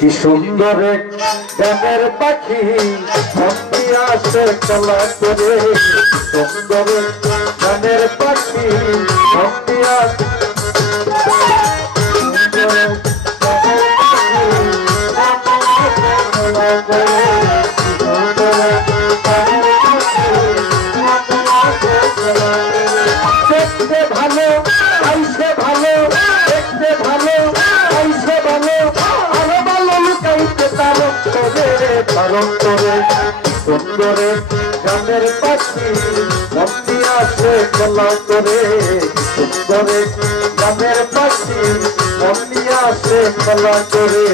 কি সুন্দর এক গানের পাখি মন্দি আসে খেলা করে সুন্দর গানের পাখি মন্দি আসে দেখতে ভালো আইসে ভালো দেখতে ভালো আইসে ভালো আরো ভালো লুকাইতে তার অন্তরে সুন্দরে গানের পাখি মন্দি আসে খেলা করে সুন্দরে গানের পাখি মন্দি আসে খেলা করে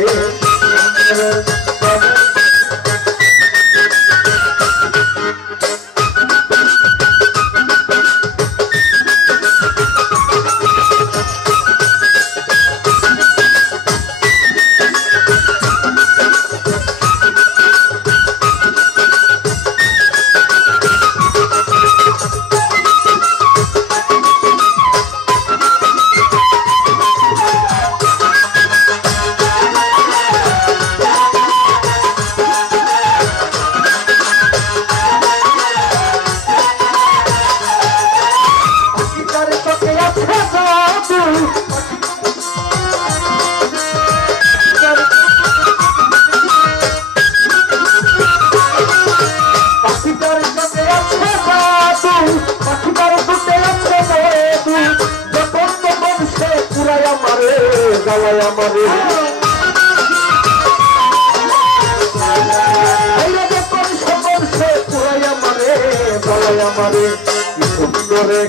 সুন্দরে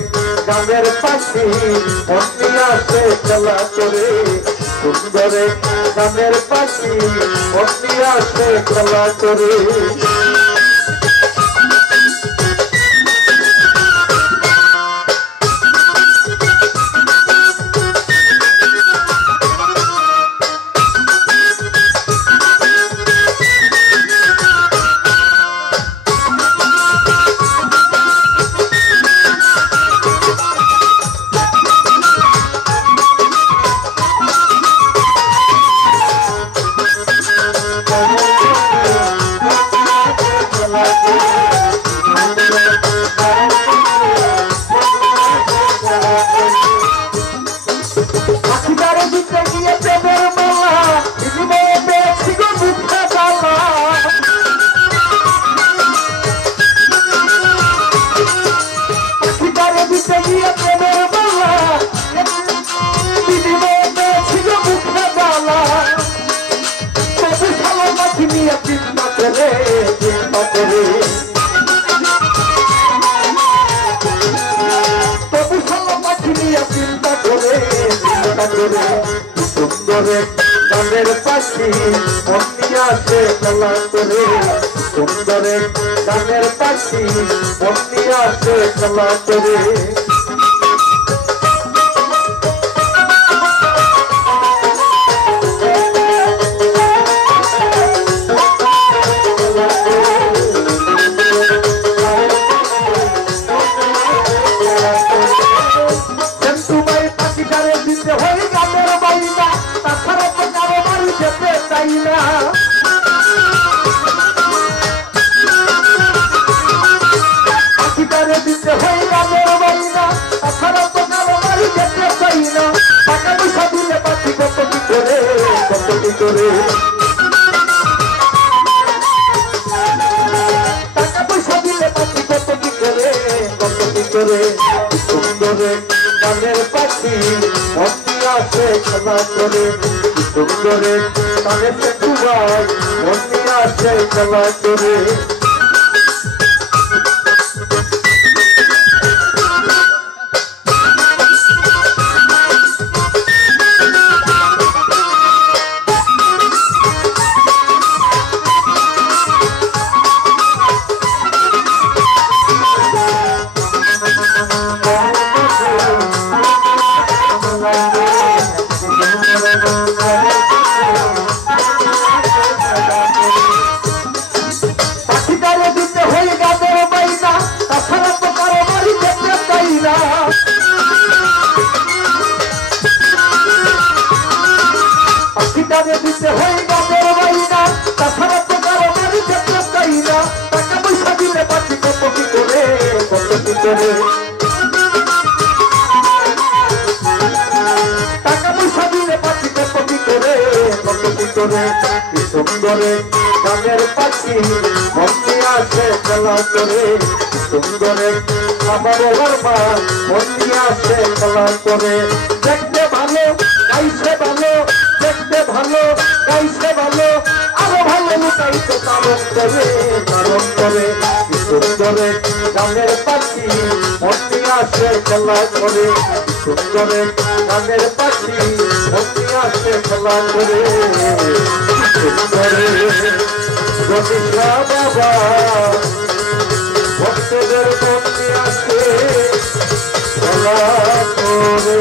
গানের পাখি মন্দি আসে খেলা করে সুন্দরে গানের পাখি মন্দি আসে খেলা করে সুন্দরে গানের পাখি মন্দি আসে খেলা করে সুন্দরে গানের পাখি মন্দি আসে খেলা করে সুন্দরে গানের পাখি মন্দি আসে খেলা করে সুন্দরে গানের ভাই মন্দি আসে খেলা করে করে কি সুন্দরে গানের পাখি মন নিয়ে আসে খেলা করে কি সুন্দরে আমার মা মন নিয়ে আসে খেলা করে দেখতে ভালো গাইছে ভালো দেখতে ভালো গাইছে ভালো আরো ভালো লুকাইতে কারণ করে কি সুন্দরে গানের পাখি মন নিয়ে আসে খেলা করে কি সুন্দরে গানের পাখি মন নিয়ে আসে খেলা করে কি সুন্দরে রবিশা বাবা ভক্তদের মন নিয়ে আসে খেলা করে